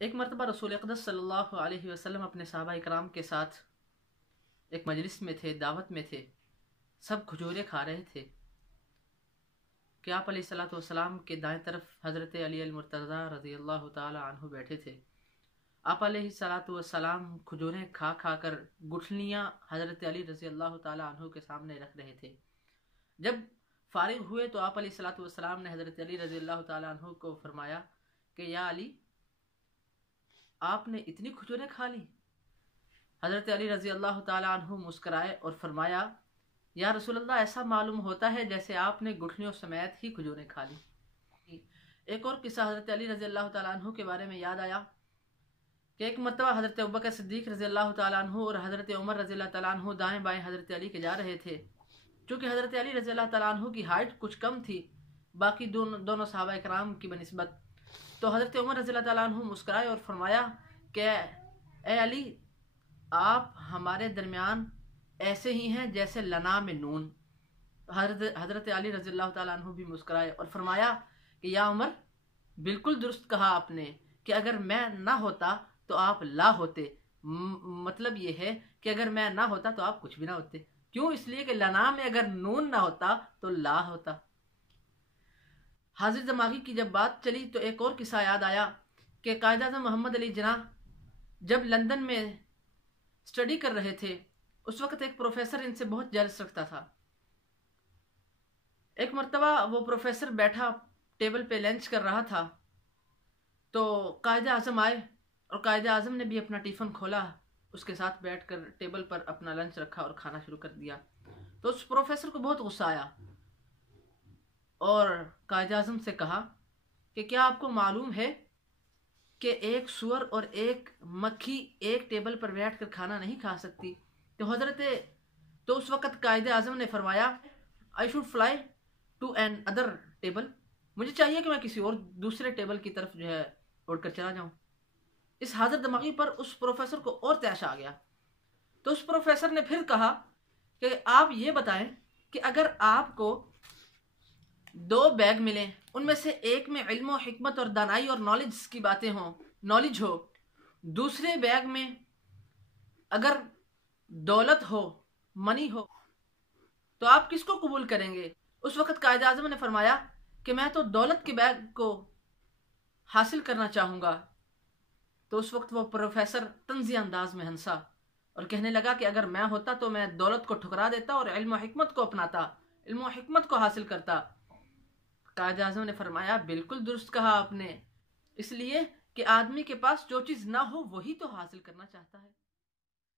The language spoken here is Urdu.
ایک مرتبہ رسول اقدس صلی اللہ علیہ وسلم اپنے صحابہ اکرام کے ساتھ ایک مجلس میں تھے، دعوت میں تھے، سب کھجورے کھا رہے تھے کہ آپ علیہ الصلوۃ والسلام کے دائیں طرف حضرت علی المرتضیٰ رضی اللہ تعالی عنہ بیٹھے تھے۔ آپ علیہ الصلوۃ والسلام کھجوریں کھا کھا کر گٹھلیاں حضرت علی رضی اللہ تعالی عنہ کے سامنے رکھ رہے تھے۔ جب فارغ ہوئے تو آپ علیہ الصلوۃ والسلام نے حضرت علی رضی اللہ تعالی عنہ کو فرمایا کہ یا علی، آپ نے اتنی کھجوریں کھا لی؟ حضرت علی رضی اللہ تعالی عنہ مسکرائے اور فرمایا یا رسول اللہ، ایسا معلوم ہوتا ہے جیسے آپ نے گٹھلیوں سمیت ہی کھجوریں کھا لی۔ ایک اور قصہ حضرت علی رضی اللہ تعالی عنہ کے بارے میں یاد آیا کہ ایک مرتبہ حضرت ابوبکر صدیق رضی اللہ تعالی عنہ اور حضرت عمر رضی اللہ تعالی عنہ دائیں بائیں حضرت علی کے جا رہے تھے۔ چونکہ حضرت علی رضی اللہ تعالی عنہ کی ہائٹ کچھ کم تھی باقی دونوں صحابہ اکرام کی بنسبت، تو حضرت عمر رضی اللہ تعالی عنہ مسکرائے اور فرمایا کہ اے علی، آپ ہمارے درمیان ایسے ہی ہیں جیسے لنا میں نون۔ حضرت علی رضی اللہ تعالیٰ عنہ بھی مسکرائے اور فرمایا کہ یا عمر، بالکل درست کہا آپ نے کہ اگر میں نہ ہوتا تو آپ لا ہوتے۔ مطلب یہ ہے کہ اگر میں نہ ہوتا تو آپ کچھ بھی نہ ہوتے۔ کیوں؟ اس لیے کہ لنا میں اگر نون نہ ہوتا تو لا ہوتا۔ حاضر دماغی کی جب بات چلی تو ایک اور قصہ یاد آیا کہ قائد اعظم محمد علی جناح جب لندن میں اسٹڈی کر رہے تھے، اس وقت ایک پروفیسر ان سے بہت جیلس رکھتا تھا۔ ایک مرتبہ وہ پروفیسر بیٹھا ٹیبل پہ لنچ کر رہا تھا تو قائد اعظم آئے اور قائد اعظم نے بھی اپنا ٹیفن کھولا، اس کے ساتھ بیٹھ کر ٹیبل پر اپنا لنچ رکھا اور کھانا شروع کر دیا۔ تو اس پروفیسر کو بہت غصہ آیا اور قائد اعظم سے کہا کہ کیا آپ کو معلوم ہے کہ ایک سور اور ایک مکھی ایک ٹیبل پر بیٹھ کر کھانا نہیں کھا سکتی؟ تو اس وقت قائد اعظم نے فرمایا I should fly to another table، مجھے چاہیے کہ میں کسی اور دوسرے ٹیبل کی طرف جو ہے اڑ کر چلا جاؤں۔ اس حاضر دماغی پر اس پروفیسر کو اور طیش آ گیا۔ تو اس پروفیسر نے پھر کہا کہ آپ یہ بتائیں کہ اگر آپ کو دو بیگ ملیں، ان میں سے ایک میں علم و حکمت اور دانائی اور نالج کی باتیں ہوں، نالج ہو، دوسرے بیگ میں اگر دولت ہو، منی ہو، تو آپ کس کو قبول کریں گے؟ اس وقت قائد اعظم نے فرمایا کہ میں تو دولت کے بیگ کو حاصل کرنا چاہوں گا۔ تو اس وقت وہ پروفیسر طنزی انداز میں ہنسا اور کہنے لگا کہ اگر میں ہوتا تو میں دولت کو ٹھکرا دیتا اور علم و حکمت کو اپناتا، علم و حکمت کو حاصل کرتا۔ قائد اعظم نے فرمایا بالکل درست کہا آپ نے، اس لیے کہ آدمی کے پاس جو چیز نہ ہو وہی تو حاصل کرنا چاہتا ہے۔